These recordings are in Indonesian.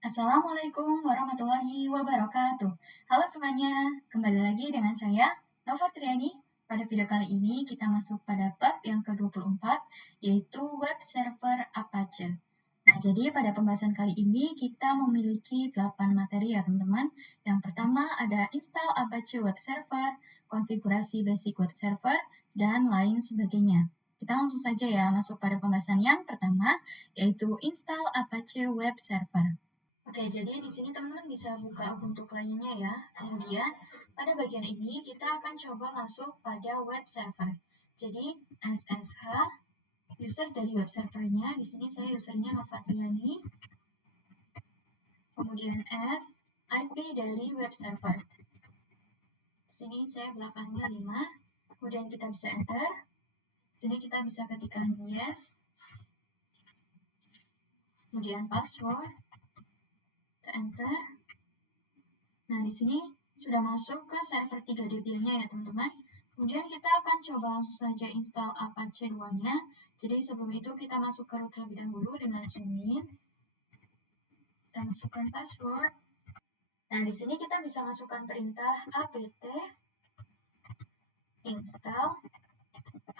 Assalamualaikum warahmatullahi wabarakatuh. Halo semuanya, kembali lagi dengan saya, Nova Triani. Pada video kali ini kita masuk pada bab yang ke-24, yaitu web server Apache. Nah, jadi pada pembahasan kali ini kita memiliki 8 materi ya teman-teman. Yang pertama ada install Apache Web Server, konfigurasi basic web server, dan lain sebagainya. Kita langsung saja ya masuk pada pembahasan yang pertama, yaitu install Apache Web Server. Oke, jadi di sini teman-teman bisa buka Ubuntu client-nya ya. Kemudian pada bagian ini kita akan coba masuk pada web server. Jadi SSH user dari web servernya. Di sini saya usernya Novatriani. Kemudian add IP dari web server. Di sini saya belakangnya 5. Kemudian kita bisa enter. Di sini kita bisa ketikkan yes. Kemudian password. Enter. Nah, di sini sudah masuk ke server 3 Debian-nya ya, teman-teman. Kemudian kita akan coba langsung saja install Apache 2-nya. Jadi sebelum itu kita masuk ke root terlebih dahulu dengan sumin. Kita masukkan password. Nah, di sini kita bisa masukkan perintah apt install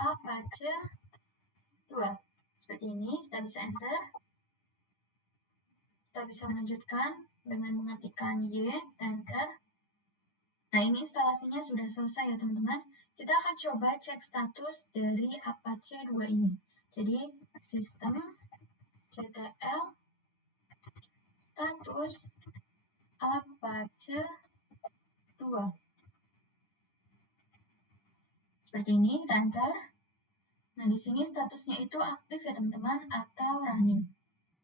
Apache 2. Seperti ini, kita bisa enter. Kita bisa melanjutkan dengan mengetikkan Y, enter. Nah, ini instalasinya sudah selesai ya teman-teman. Kita akan coba cek status dari Apache 2 ini. Jadi, sistem ctl status Apache 2. Seperti ini, kita enter. Nah, di sini statusnya itu aktif ya teman-teman atau running.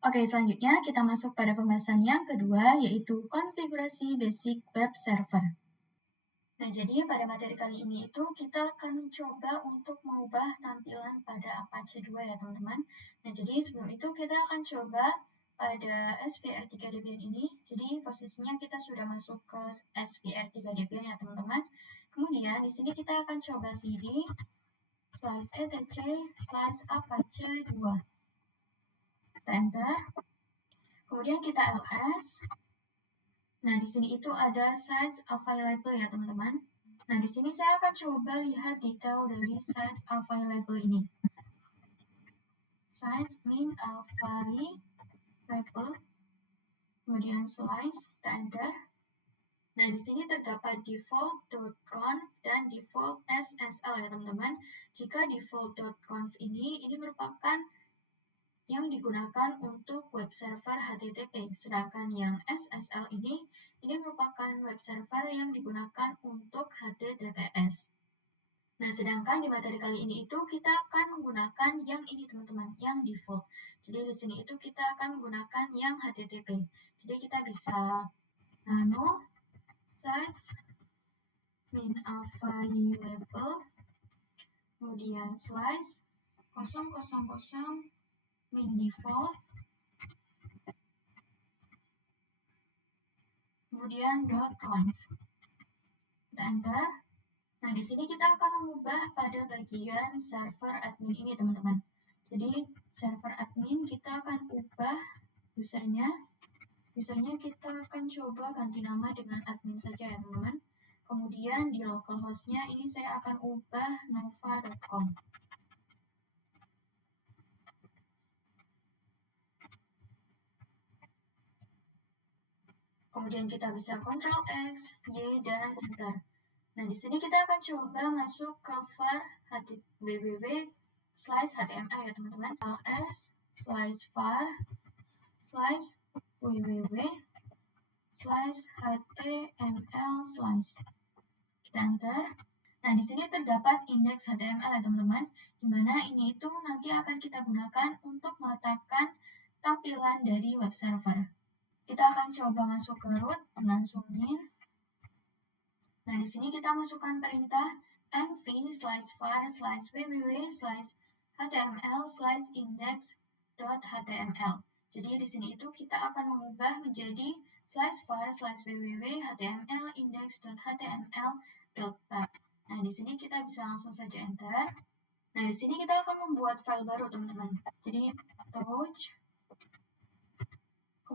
Oke, selanjutnya kita masuk pada pembahasan yang kedua, yaitu konfigurasi basic web server. Nah, jadi pada materi kali ini itu kita akan coba untuk mengubah tampilan pada Apache 2 ya teman-teman. Nah, jadi sebelum itu kita akan coba pada SVR3 Debian ini. Jadi posisinya kita sudah masuk ke SVR3 Debian ya teman-teman. Kemudian di sini kita akan coba cd /etc/apache 2. Kita enter. Kemudian kita ls. Nah, di sini itu ada sites available ya teman-teman. Nah, di sini saya akan coba lihat detail dari sites available ini. Sites min available, kemudian slice, kita enter. Nah, di sini terdapat default.conf dan default SSL ya teman-teman. Jika default.conf ini merupakan yang digunakan untuk web server HTTP, sedangkan yang SSL ini merupakan web server yang digunakan untuk HTTPS. Nah, sedangkan di materi kali ini itu kita akan menggunakan yang ini teman-teman, yang default. Jadi di sini itu kita akan menggunakan yang HTTP. Jadi kita bisa nano sites min available, kemudian slice 000 min default, kemudian .conf. Kita enter. Nah, di sini kita akan mengubah pada bagian server admin ini, teman-teman. Jadi, server admin kita akan ubah usernya. Usernya kita akan coba ganti nama dengan admin saja ya, teman-teman. Kemudian di localhostnya ini saya akan ubah nova.com. Kemudian kita bisa Ctrl X, Y, dan Enter. Nah, di sini kita akan coba masuk ke var www/html ya teman-teman. ls/var/www/html/. Kita enter. Nah, di sini terdapat indeks HTML ya teman-teman, di mana ini itu nanti akan kita gunakan untuk meletakkan tampilan dari web server. Kita akan coba masuk ke root dengan sumin. Nah, di sini kita masukkan perintah mv/var/www/html/index.html. Jadi di sini itu kita akan mengubah menjadi /var/www/html/index.html.tab. Nah, di sini kita bisa langsung saja enter. Nah, di sini kita akan membuat file baru, teman-teman. Jadi touch,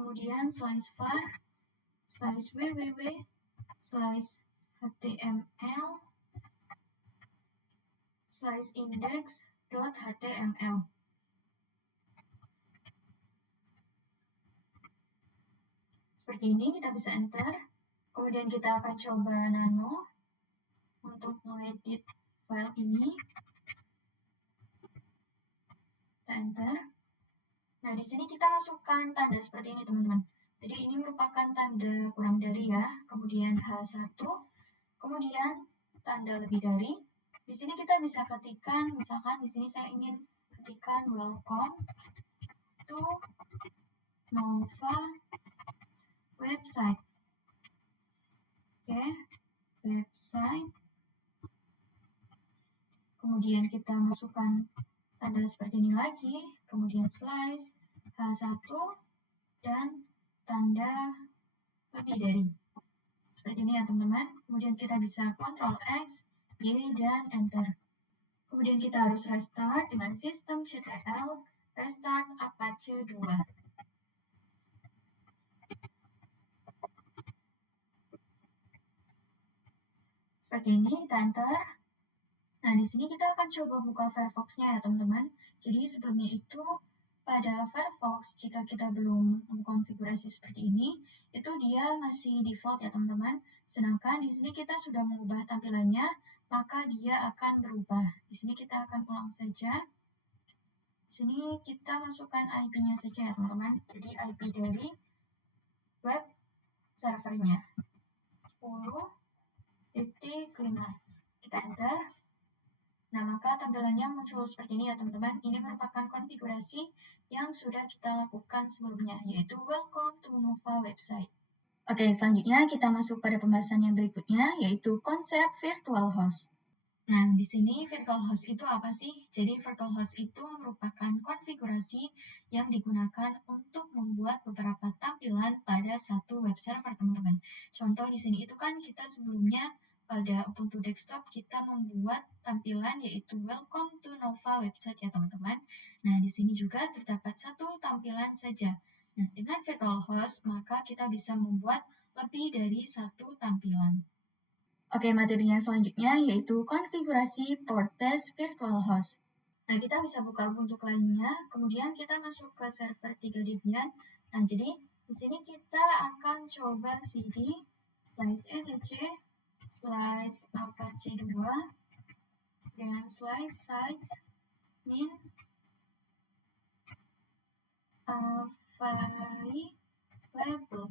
kemudian slice var, slice www, slice html, slice index.html. Seperti ini, kita bisa enter. Kemudian kita akan coba nano untuk mengedit file ini. Kita enter. Nah, di sini kita masukkan tanda seperti ini, teman-teman. Jadi ini merupakan tanda kurang dari ya, kemudian H1, kemudian tanda lebih dari. Di sini kita bisa ketikkan, misalkan di sini saya ingin ketikkan welcome to Nova website. Oke, website. Kemudian kita masukkan tanda seperti ini lagi, kemudian slice, H1, dan tanda lebih dari. Seperti ini ya teman-teman. Kemudian kita bisa Ctrl X, Y, dan Enter. Kemudian kita harus restart dengan sistem ctl restart Apache 2. Seperti ini, kita enter. Nah, di sini kita akan coba buka Firefox-nya ya teman-teman. Jadi sebelumnya itu pada Firefox, jika kita belum mengkonfigurasi seperti ini, itu dia masih default ya teman-teman. Sedangkan di sini kita sudah mengubah tampilannya, maka dia akan berubah. Di sini kita akan ulang saja. Di sini kita masukkan IP-nya saja ya teman-teman. Jadi IP dari web servernya 10.5. Kita enter. Nah, maka tampilannya muncul seperti ini ya teman-teman. Ini merupakan konfigurasi yang sudah kita lakukan sebelumnya, yaitu Welcome to Nova website. Oke, selanjutnya kita masuk pada pembahasan yang berikutnya, yaitu konsep virtual host. Nah, di sini virtual host itu apa sih? Jadi virtual host itu merupakan konfigurasi yang digunakan untuk membuat beberapa tampilan pada satu web server, teman-teman. Contoh di sini itu kan kita sebelumnya pada Ubuntu Desktop kita membuat tampilan yaitu Welcome to Nova website ya teman-teman. Nah, di sini juga terdapat satu tampilan saja. Nah, dengan virtual host maka kita bisa membuat lebih dari satu tampilan. Oke, materinya selanjutnya yaitu konfigurasi portbus virtual host. Nah, kita bisa buka Ubuntu lainnya, kemudian kita masuk ke server 3 Debian. Nah, jadi di sini kita akan coba cd /etc /apache 2 dan /sites min available.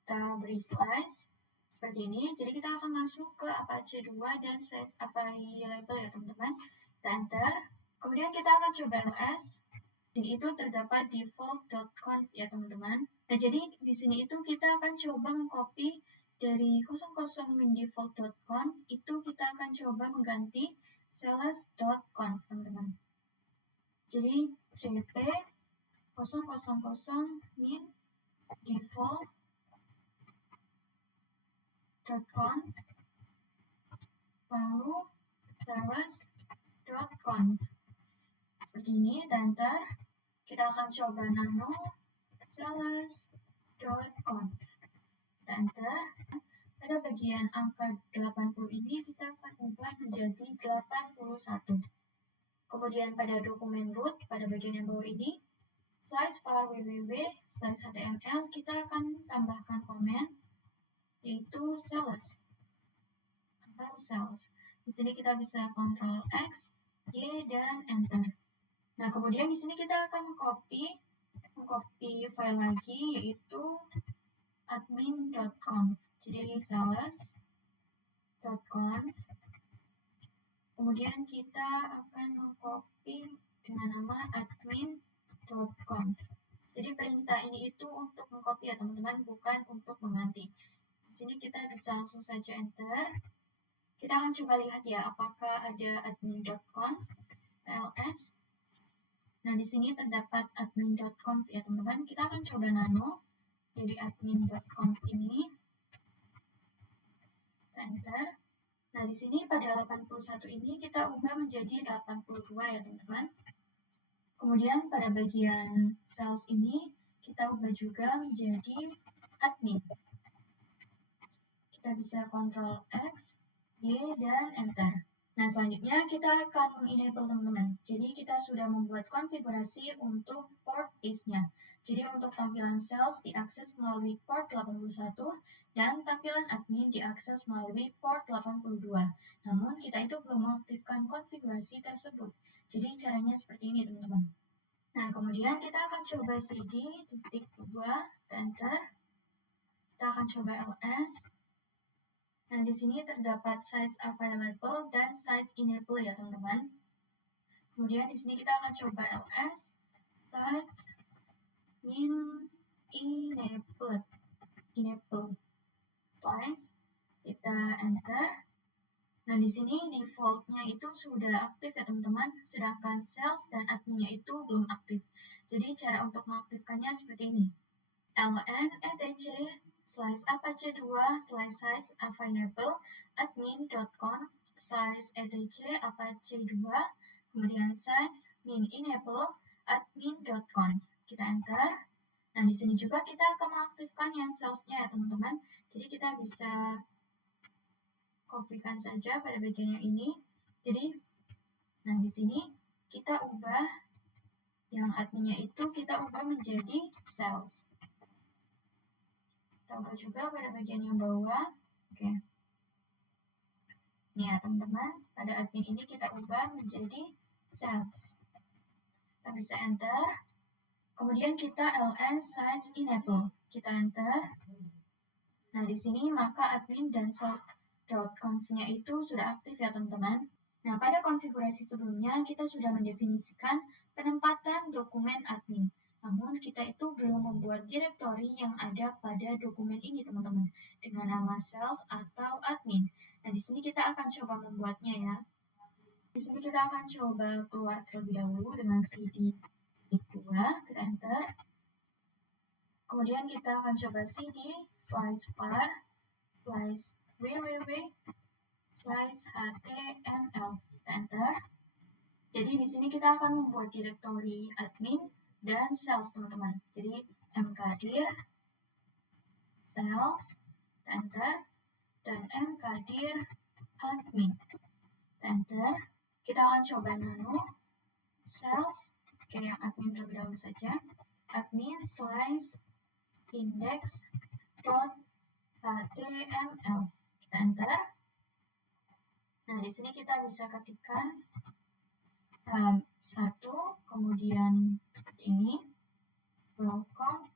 Kita beri slice seperti ini. Jadi kita akan masuk ke Apache 2 dan size available ya teman-teman. Kita enter. Kemudian kita akan coba ls. Di sini itu terdapat default.conf ya teman-teman. Nah, jadi di sini itu kita akan coba mengcopy dari 00 min default.conf itu kita akan coba mengganti sales.conf teman-teman. Jadi cp 000 min default.conf lalu sales.conf. Seperti ini, dan enter. Kita akan coba nano sales.conf. Kita enter. Pada bagian angka 80 ini kita akan ubah menjadi 81. Kemudian pada dokumen root, pada bagian yang bawah ini, slice var www, slice html, kita akan tambahkan komen, yaitu sales. Atau sales. Di sini kita bisa Ctrl X, Y, dan Enter. Nah, kemudian di sini kita akan mengcopy file lagi, yaitu admin.conf. Jadi sales.conf. Kemudian kita akan mengcopy dengan nama admin.conf. Jadi perintah ini itu untuk mengcopy ya teman-teman, bukan untuk mengganti. Di sini kita bisa langsung saja enter. Kita akan coba lihat ya apakah ada admin.conf ls. Nah, di sini terdapat admin.conf ya teman-teman. Kita akan coba nano dari admin.conf ini. Kita enter. Nah, di sini pada 81 ini kita ubah menjadi 82 ya teman-teman. Kemudian pada bagian sales ini kita ubah juga menjadi admin. Kita bisa Ctrl X, Y, dan Enter. Nah, selanjutnya kita akan mengenable teman-teman. Jadi kita sudah membuat konfigurasi untuk port base-nya. Jadi untuk tampilan sales diakses melalui port 81 dan tampilan admin diakses melalui port 82. Namun kita itu belum mengaktifkan konfigurasi tersebut. Jadi caranya seperti ini teman-teman. Nah, kemudian kita akan coba cd titik 2 enter. Kita akan coba ls. Nah, di sini terdapat sites available dan sites enable ya, teman-teman. Kemudian di sini kita akan coba ls sites min enabled. Slice. Kita enter. Nah, di sini defaultnya itu sudah aktif ya, teman-teman. Sedangkan sales dan adminnya itu belum aktif. Jadi cara untuk mengaktifkannya seperti ini. ln etc slice apache 2 slice sites available admin.conf slice etc apache 2 kemudian sites min enable admin.conf. Kita enter. Nah, di sini juga kita akan mengaktifkan yang salesnya ya, teman-teman. Jadi kita bisa kopikan saja pada bagian yang ini. Jadi, nah di sini kita ubah yang adminnya itu kita ubah menjadi sales. Kita ubah juga pada bagian yang bawah. Oke. Nih ya teman-teman, pada admin ini kita ubah menjadi sales. Kita bisa enter. Kemudian kita ln sites enable. Kita enter. Nah, di sini maka admin dan sales.conf-nya itu sudah aktif ya teman-teman. Nah, pada konfigurasi sebelumnya kita sudah mendefinisikan penempatan dokumen admin. Namun kita itu belum membuat direktori yang ada pada dokumen ini teman-teman dengan nama sales atau admin. Nah, di sini kita akan coba membuatnya ya. Di sini kita akan coba keluar terlebih dahulu dengan cd titik 2, kita enter. Kemudian kita akan coba cd slice var slice www slice html, kita enter. Jadi di sini kita akan membuat direktori admin dan sales teman-teman. Jadi mkdir sales, enter, dan mkdir admin, enter. Kita akan coba nano sales, oke yang admin terlebih dahulu saja. Admin slice index dot html, kita enter. Nah di sini kita bisa ketikkan satu, kemudian seperti ini, welcome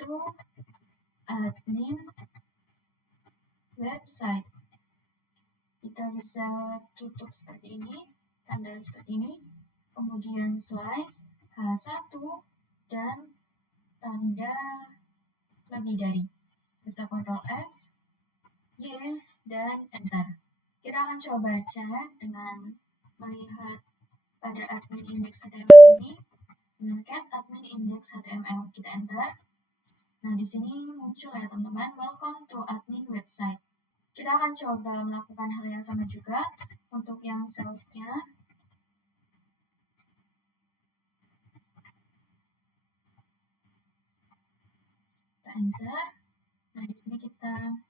to admin website. Kita bisa tutup seperti ini, tanda seperti ini, kemudian slice H1 dan tanda lebih dari. Bisa Ctrl X, Y, dan enter. Kita akan coba cek dengan melihat pada admin index HTML ini dengan cat admin index HTML. Kita enter. Nah, di sini muncul ya teman-teman, welcome to admin website. Kita akan coba melakukan hal yang sama juga untuk yang sales-nya. Kita enter. Nah, di sini kita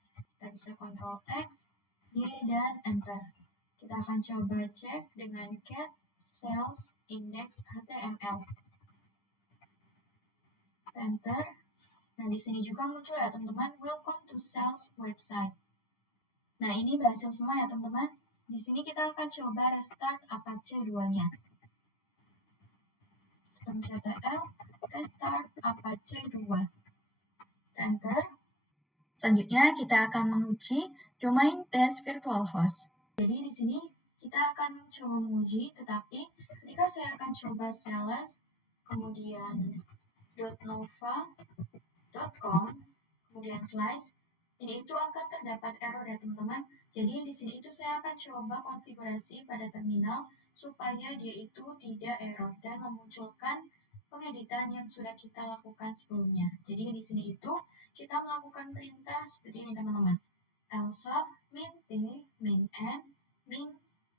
bisa Ctrl X, Y, dan enter. Kita akan coba cek dengan cat sales index HTML. Kita enter. Nah, di sini juga muncul ya teman-teman, welcome to sales website. Nah, ini berhasil semua ya teman-teman. Di sini kita akan coba restart Apache 2-nya. System.ctl restart Apache 2. Enter. Selanjutnya kita akan menguji domain base virtual host. Jadi di sini kita akan coba menguji, tetapi ketika saya akan coba sales, kemudian .nova.com, kemudian slice, ini itu akan terdapat error ya teman-teman. Jadi di sini itu saya akan coba konfigurasi pada terminal supaya dia itu tidak error dan memunculkan pengeditan yang sudah kita lakukan sebelumnya. Jadi di sini itu kita melakukan perintah seperti ini teman-teman. lsoft min t min n min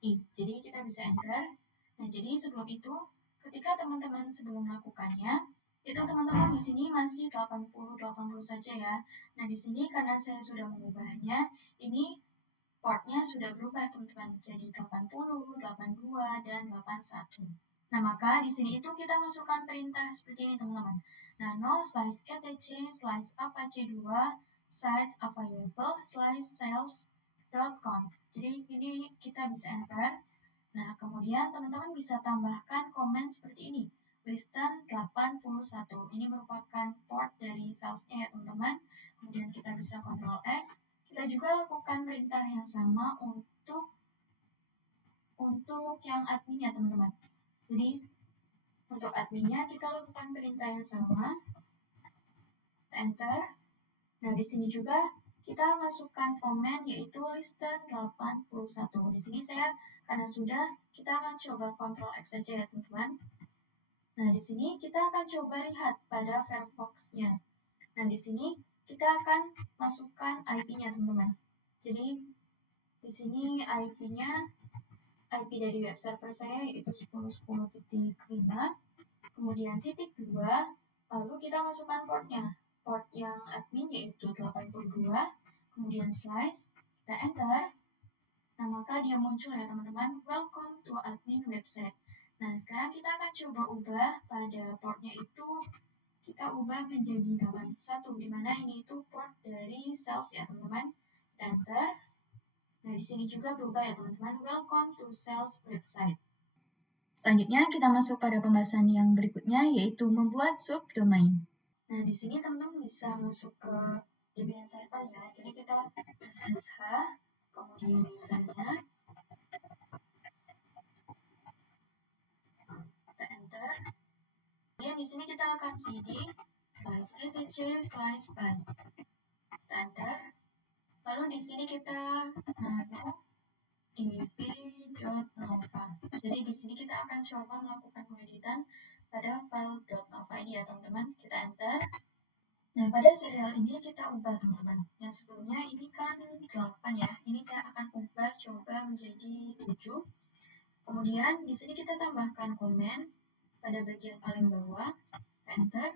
i. Jadi kita bisa enter. Nah, jadi sebelum sebelum itu, ketika teman-teman sebelum melakukannya, itu teman-teman di sini masih 80 saja ya. Nah, di sini karena saya sudah mengubahnya, ini portnya sudah berubah teman-teman, jadi 80, 82, dan 81. Nah, maka di sini itu kita masukkan perintah seperti ini teman-teman. Nah, no slice etc slice apache2 sites available slice sales.conf. Jadi ini kita bisa enter. Nah, kemudian teman-teman bisa tambahkan komen seperti ini. Listen 81. Ini merupakan port dari salesnya ya teman-teman. Kemudian kita bisa Ctrl X. Kita juga lakukan perintah yang sama untuk yang adminnya teman-teman. Jadi untuk adminnya kita lakukan perintah yang sama. Enter. Nah, di sini juga kita masukkan komen yaitu listen 81. Di sini saya karena sudah, kita akan coba Ctrl X saja ya teman-teman. Nah, di sini kita akan coba lihat pada Firefox-nya. Nah, di sini kita akan masukkan IP-nya teman-teman. Jadi di sini IP-nya, IP dari web server saya yaitu 10.10.5, kemudian .2, lalu kita masukkan portnya. Port yang admin yaitu 82, kemudian slice, kita enter. Nah, maka dia muncul ya teman-teman, welcome to admin website. Nah, sekarang kita akan coba ubah pada portnya itu, kita ubah menjadi 81, dimana ini itu port dari sales ya teman-teman. Kita enter. Nah, di sini juga berubah ya teman-teman, welcome to sales website. Selanjutnya kita masuk pada pembahasan yang berikutnya, yaitu membuat subdomain. Nah, di sini teman-teman bisa masuk ke Debian server ya. Jadi kita SSH, kemudian usernya, kita enter. Kemudian di sini kita akan cd /etc /by. Kita enter. Lalu di sini kita nano db.nova. Jadi di sini kita akan coba melakukan pengeditan pada file .nova ini ya teman-teman. Kita enter. Nah, pada serial ini kita ubah teman-teman. Yang sebelumnya ini kan 8 ya. Ini saya akan ubah coba menjadi 7. Kemudian di sini kita tambahkan komen pada bagian paling bawah. Enter.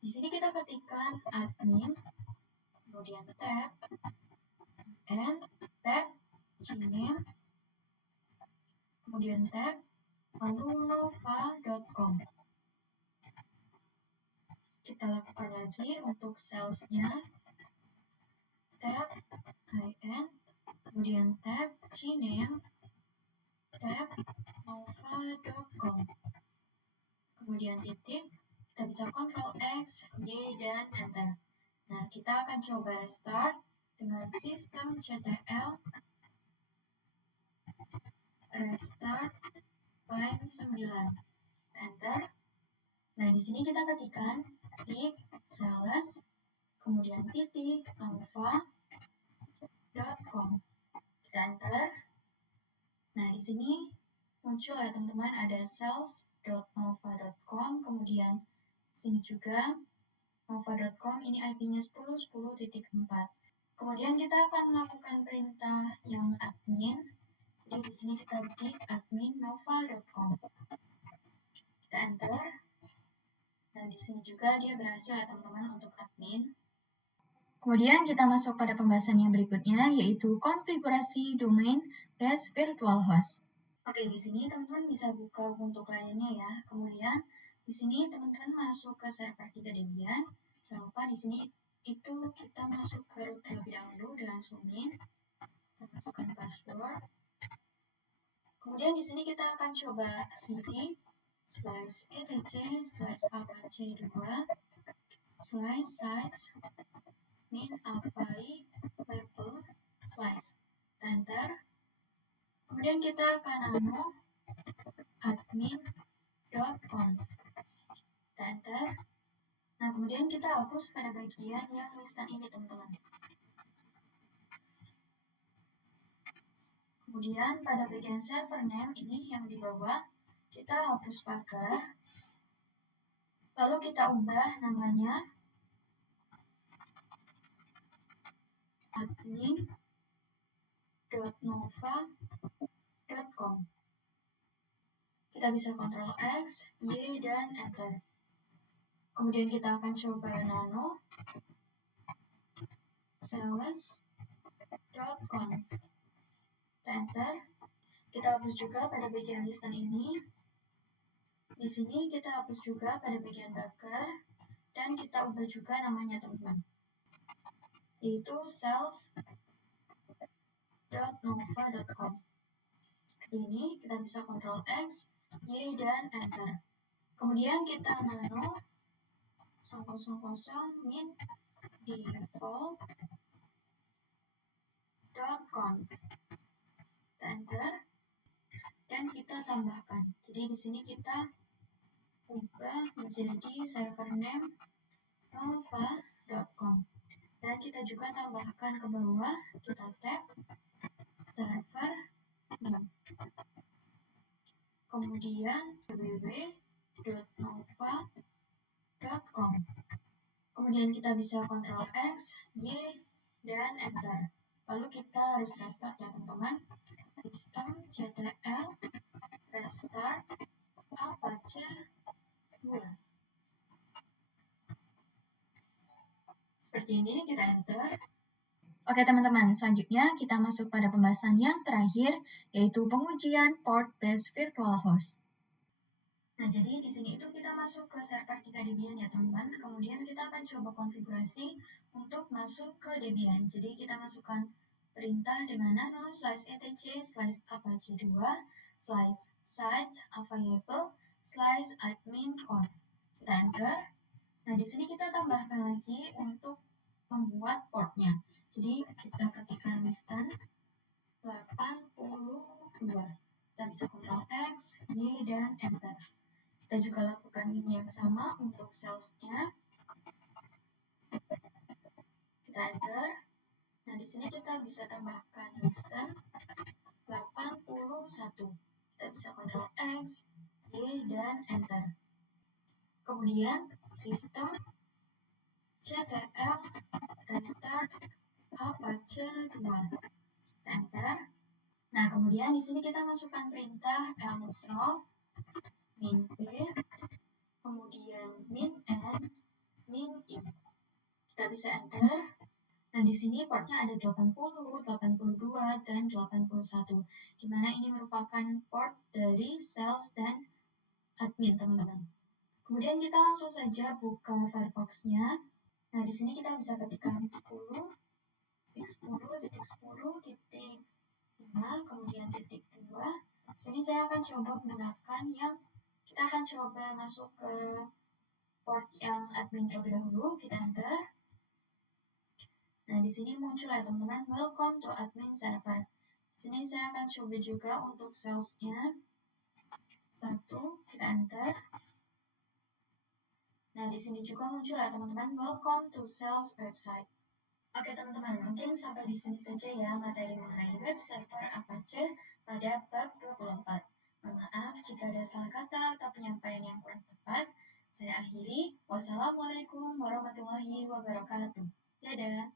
Di sini kita ketikkan admin, kemudian tab, and tab, cname, kemudian tab, lalu nova.com. Kita lakukan lagi untuk salesnya, tab, in, kemudian tab, cname, tab, nova.com. Kemudian titik, kita bisa Ctrl X, Y, dan enter. Nah, kita akan coba restart dengan systemctl restart line 9. Enter. Nah, di sini kita ketikkan titik sales, kemudian titik nova.com. Kita enter. Nah, di sini muncul ya teman-teman, ada sales.nova.com, kemudian di sini juga nova.com, ini IP-nya 10.10.4. Kemudian kita akan melakukan perintah yang admin. Jadi di sini kita ketik admin nova.com. Kita enter. Nah, di sini juga dia berhasil ya teman-teman untuk admin. Kemudian kita masuk pada pembahasan yang berikutnya, yaitu konfigurasi domain base virtual host. Oke, di sini teman-teman bisa buka Ubuntu kliennya ya. Kemudian di sini teman-teman masuk ke server 3 Debian. Jangan lupa di sini itu kita masuk ke root terlebih dahulu dengan sumin. Kita masukkan password. Kemudian di sini kita akan coba cd /etc/apache2 /sites min apai label slice. Enter. Kemudian kita akan nano admin.conf. Enter. Nah, kemudian kita hapus pada bagian yang listan ini teman-teman. Kemudian pada bagian server name ini yang di bawah, kita hapus pagar. Lalu kita ubah namanya admin.nova.com. Kita kita bisa Ctrl X, Y, dan Enter. Kemudian kita akan coba nano sales.conf. Enter. Kita hapus juga pada bagian listen ini. Di sini kita hapus juga pada bagian bagger dan kita ubah juga namanya teman-teman, yaitu sales.nova.com. Seperti ini, kita bisa Ctrl X, Y, dan Enter. Kemudian kita nano 000 min default.conf. Enter. Dan kita tambahkan. Jadi di sini kita ubah menjadi server name nova.com. Dan kita juga tambahkan ke bawah, kita tag server name. Kemudian www.nova.com. Kemudian kita bisa Ctrl X, Y, dan Enter. Lalu kita harus restart ya teman-teman. Systemctl restart Apache 2. Seperti ini, kita enter. Oke teman-teman, selanjutnya kita masuk pada pembahasan yang terakhir, yaitu pengujian port-based virtual host. Nah, jadi di sini itu kita masuk ke server 3 Debian ya teman-teman. Kemudian kita akan coba konfigurasi untuk masuk ke Debian. Jadi kita masukkan perintah dengan nano /etc/apache 2 /sites available /admin conf. Kita enter. Nah, di sini kita tambahkan lagi untuk membuat portnya. Jadi kita ketikkan listen 82. Kita bisa Ctrl X, Y, dan Enter. Kita juga lakukan ini yang sama untuk salesnya. Kita enter. Nah, di sini kita bisa tambahkan listen 81. Kita bisa Ctrl X, Y, dan Enter. Kemudian sistem ctl restart Apache 2. Enter. Nah, kemudian di sini kita masukkan perintah msolve min p, kemudian min n, min i. Kita bisa enter. Nah, di sini portnya ada 80, 82, dan 81. Di mana ini merupakan port dari sales dan admin, teman-teman. Kemudian kita langsung saja buka Firefox-nya. Nah, di sini kita bisa ketikkan 10.10.10.5, kemudian titik 2. Sini saya akan coba menggunakan yang kita akan coba masuk ke port yang admin terlebih dahulu. Kita enter. Nah, di sini muncul ya teman-teman, welcome to admin server. Sini saya akan coba juga untuk salesnya 1, kita enter. Nah, di sini juga muncul ya teman-teman, welcome to sales website. Oke teman-teman, mungkin sampai di sini saja ya materi mengenai web server Apache pada bab 24. Mohon maaf jika ada salah kata atau penyampaian yang kurang tepat. Saya akhiri. Wassalamualaikum warahmatullahi wabarakatuh. Dadah.